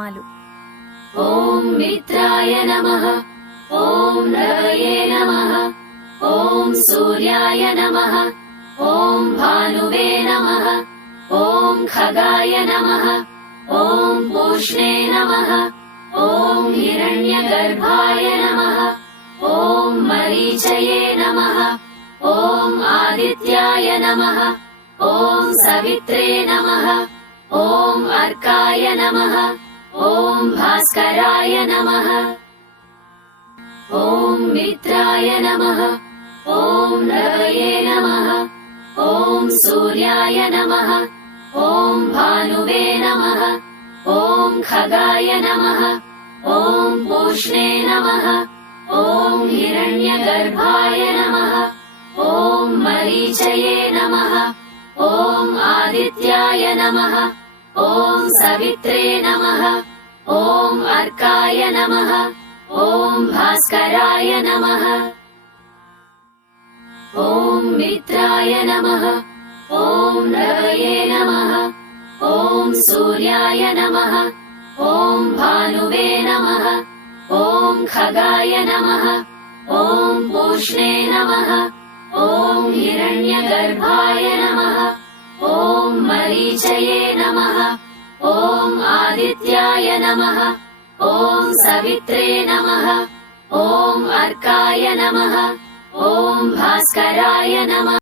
ॐ मित्राय नमः। ॐ रवये नमः। ॐ सूर्याय नमः। ॐ भानुवे नमः। ॐ खगाय नमः। ॐ पूष्णे नमः। ॐ हिरण्यगर्भाय नमः। ॐ मरीचये नमः। ॐ आदित्याय नमः। ॐ सवित्रे नमः। ॐ अर्काय नमः। ॐ भास्कराय नमः। ॐ मित्राय नमः। ॐ रवये नमः। ॐ सूर्याय नमः। ॐ भानुवे नमः। ॐ खगाय नमः। ॐ पूष्णे नमः। ॐ हिरण्यगर्भाय नमः। ॐ मरीचये नमः। ॐ आदित्याय नमः। ॐ सवित्रे नमः। ॐ अर्काय नमः। ॐ भास्कराय नमः। ॐ मित्राय नमः। ॐ रवये नमः। ॐ सूर्याय नमः। ॐ भानुवे नमः। ॐ खगाय नमः। ॐ पूष्णे नमः। ॐ हिरण्यगर्भाय नमः। ॐ मरीचये नमः। ॐ आदित्याय नमः। ॐ सवित्रे नमः। ॐ अर्काय नमः। ॐ भास्कराय नमः।